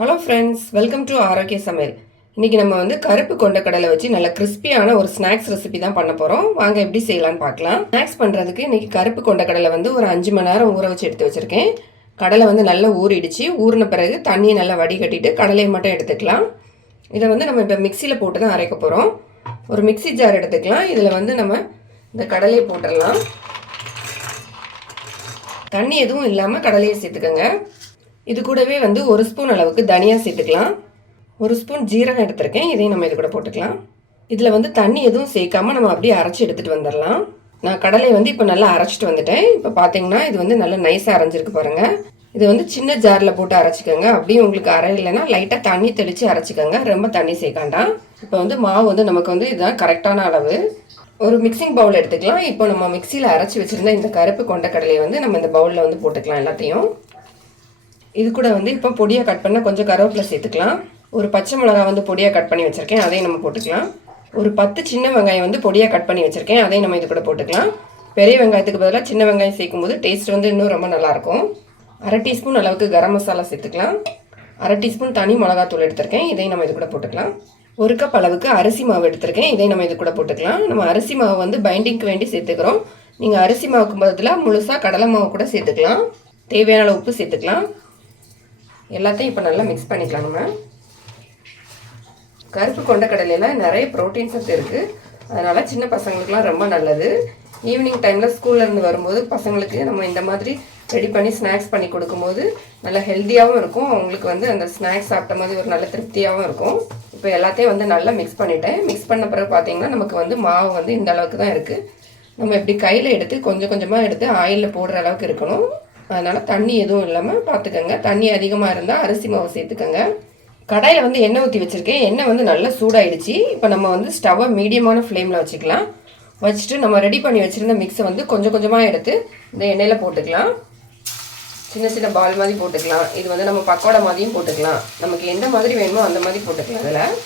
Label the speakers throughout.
Speaker 1: Hello friends welcome to ஆரோக்கிய சமையல் இன்றைக்கி நம்ம வந்து கருப்பு கொண்டக்கடலை வச்சு நல்ல கிறிஸ்பியான ஒரு ஸ்நாக்ஸ் ரெசிபி தான் பண்ண போகிறோம் வாங்க எப்படி செய்யலாம்னு பார்க்கலாம். ஸ்நாக்ஸ் பண்ணுறதுக்கு இன்னைக்கு கருப்பு கொண்டக்கடலை வந்து ஒரு அஞ்சு மணி நேரம் ஊற வச்சு எடுத்து வச்சுருக்கேன். கடலை வந்து நல்லா ஊறிடுச்சு. ஊறின பிறகு தண்ணியை நல்லா வடிகட்டிட்டு கடலையை மட்டும் எடுத்துக்கலாம். இதை வந்து நம்ம இப்போ மிக்சியில் போட்டு தான் அரைக்க போகிறோம் ஒரு மிக்ஸி ஜார் எடுத்துக்கலாம். இதில் வந்து நம்ம இந்த கடலையை போட்டுடலாம். தண்ணி எதுவும் இல்லாமல் கடலையை சேர்த்துக்கோங்க. இது கூடவே வந்து ஒரு ஸ்பூன் அளவுக்கு தனியா சேர்த்துக்கலாம். ஒரு ஸ்பூன் ஜீரகம் எடுத்திருக்கேன். இதையும் நம்ம இது கூட போட்டுக்கலாம். இதில் வந்து தண்ணி எதுவும் சேர்க்காம நம்ம அப்படியே அரைச்சி எடுத்துகிட்டு வந்துடலாம். நான் கடலை வந்து இப்போ நல்லா அரைச்சிட்டு வந்துட்டேன். இப்போ பார்த்தீங்கன்னா இது வந்து நல்லா நைஸாக அரைஞ்சிருக்கு பாருங்கள் இது வந்து சின்ன ஜாரில் போட்டு அரைச்சிக்கோங்க. அப்படியே உங்களுக்கு அரை இல்லைன்னா லைட்டாக தண்ணி தெளித்து அரைச்சிக்கோங்க. ரொம்ப தண்ணி சேர்க்காண்டாம் இப்போ வந்து மாவு வந்து நமக்கு வந்து இதுதான் கரெக்டான அளவு. ஒரு மிக்சிங் பவுல் எடுத்துக்கலாம். இப்போ நம்ம மிக்சியில் அரைச்சி வச்சுருந்த இந்த கருப்பு கொண்ட கடலையை வந்து நம்ம இந்த பவுலில் வந்து போட்டுக்கலாம் எல்லாத்தையும். இது கூட வந்து இப்போ பொடியாக கட் பண்ண கொஞ்சம் கருவேப்பிலை சேர்த்துக்கலாம். ஒரு பச்சை மிளகாய் வந்து பொடியாக கட் பண்ணி வச்சுருக்கேன். அதையும் நம்ம போட்டுக்கலாம். ஒரு பத்து சின்ன வெங்காயம் வந்து பொடியாக கட் பண்ணி வச்சுருக்கேன். அதையும் நம்ம இது கூட போட்டுக்கலாம். பெரிய வெங்காயத்துக்கு பதிலாக சின்ன வெங்காயம் சேர்க்கும்போது டேஸ்ட் வந்து இன்னும் ரொம்ப நல்லாயிருக்கும் அரை டீஸ்பூன் அளவுக்கு கரம் மசாலா சேர்த்துக்கலாம். அரை டீஸ்பூன் தனி மிளகாத்தூள் எடுத்திருக்கேன். இதையும் நம்ம இது கூட போட்டுக்கலாம். ஒரு கப் அளவுக்கு அரிசி மாவு எடுத்திருக்கேன். இதையும் நம்ம இது கூட போட்டுக்கலாம். நம்ம அரிசி மாவு வந்து பைண்டிங்க்கு வேண்டி சேர்த்துக்கிறோம். நீங்கள் அரிசி மாவுக்கு பதிலாக முழுசாக கடலை மாவு கூட சேர்த்துக்கலாம். தேவையான அளவு உப்பு சேர்த்துக்கலாம். எல்லாத்தையும் இப்போ நல்லா மிக்ஸ் பண்ணிக்கலாம் நம்ம கருப்பு கொண்ட கடலையில் நிறைய ப்ரோட்டீன் சத்து இருக்குது அதனால் சின்ன பசங்களுக்குலாம் ரொம்ப நல்லது. ஈவினிங் டைமில் ஸ்கூல்லேருந்து வரும்போது பசங்களுக்கு நம்ம இந்த மாதிரி ரெடி பண்ணி ஸ்நாக்ஸ் பண்ணி கொடுக்கும்போது நல்லா ஹெல்த்தியாகவும் இருக்கும். அவங்களுக்கு வந்து அந்த ஸ்நாக்ஸ் சாப்பிட்ட மாதிரி ஒரு நல்ல திருப்தியாகவும் இருக்கும். இப்போ எல்லாத்தையும் வந்து நல்லா மிக்ஸ் பண்ணிட்டேன். மிக்ஸ் பண்ண பிறகு பார்த்தீங்கன்னா நமக்கு வந்து மாவு வந்து இந்த அளவுக்கு தான் இருக்குது நம்ம இப்படி கையில் எடுத்து கொஞ்சம் கொஞ்சமாக எடுத்து ஆயிலில் போடுற அளவுக்கு இருக்கணும். அதனால் தண்ணி எதுவும் இல்லாமல் பார்த்துக்கோங்க தண்ணி அதிகமாக இருந்தால் அரிசி மாவு சேர்த்துக்கோங்க. கடாயில் வந்து எண்ணெய் ஊற்றி வச்சுருக்கேன். எண்ணெய் வந்து நல்லா சூடாயிடுச்சு. இப்போ நம்ம வந்து ஸ்டவ்வை மீடியமான ஃப்ளேமில் வச்சுக்கலாம். வச்சுட்டு நம்ம ரெடி பண்ணி வச்சுருந்த மிக்ஸை வந்து கொஞ்சம் கொஞ்சமாக எடுத்து இந்த எண்ணெயில் போட்டுக்கலாம். சின்ன சின்ன பால் மாதிரி போட்டுக்கலாம். இது வந்து நம்ம பக்கோடா மாதிரியும் போட்டுக்கலாம். நமக்கு எந்த மாதிரி வேணுமோ அந்த மாதிரி போட்டுக்கலாம் அதில்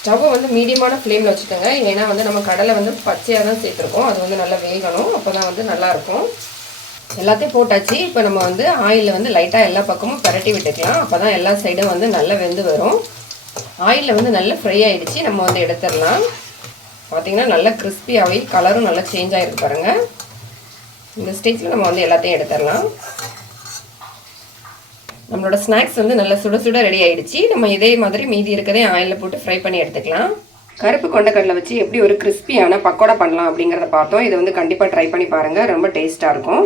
Speaker 1: ஸ்டவ்வை வந்து மீடியமான ஃப்ளேமில் வச்சுக்கோங்க. ஏன்னா வந்து நம்ம கடலை வந்து பச்சையாக தான் சேர்த்துருக்கோம். அது வந்து நல்லா வேகணும். அப்போ தான் வந்து நல்லாயிருக்கும் எல்லாத்தையும் போட்டாச்சு. இப்போ நம்ம வந்து ஆயிலில் வந்து லைட்டாக எல்லா பக்கமும் பரட்டி விட்டுக்கலாம். அப்போ தான் எல்லா சைடும் வந்து நல்லா வெந்து வரும். ஆயிலில் வந்து நல்லா ஃப்ரை ஆகிடுச்சு நம்ம வந்து எடுத்துடலாம். பார்த்திங்கன்னா நல்லா கிறிஸ்பியாகவே கலரும் நல்லா சேஞ்ச் ஆகிருக்கு பாருங்கள் இந்த ஸ்டேஜில் நம்ம வந்து எல்லாத்தையும் எடுத்துடலாம். நம்மளோட ஸ்நாக்ஸ் வந்து நல்லா சுட சுட ரெடி ஆகிடுச்சு நம்ம இதே மாதிரி மீதி இருக்கதே ஆயிலில் போட்டு ஃப்ரை பண்ணி எடுத்துக்கலாம். கருப்பு கொண்டக்கடலை வச்சு எப்படி ஒரு கிறிஸ்பியான பக்கோடா பண்ணலாம் அப்படிங்கிறத பார்த்தோம். இதை வந்து கண்டிப்பாக ட்ரை பண்ணி பாருங்கள் ரொம்ப டேஸ்ட்டாக இருக்கும்.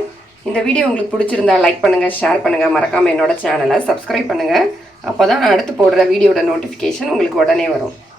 Speaker 1: இந்த வீடியோ உங்களுக்கு பிடிச்சிருந்தா லைக் பண்ணுங்கள் ஷேர் பண்ணுங்கள் மறக்காமல் என்னோட சேனலை சப்ஸ்கிரைப் பண்ணுங்கள் அப்போ தான் நான் அடுத்து போடுற வீடியோட நோட்டிஃபிகேஷன் உங்களுக்கு உடனே வரும்.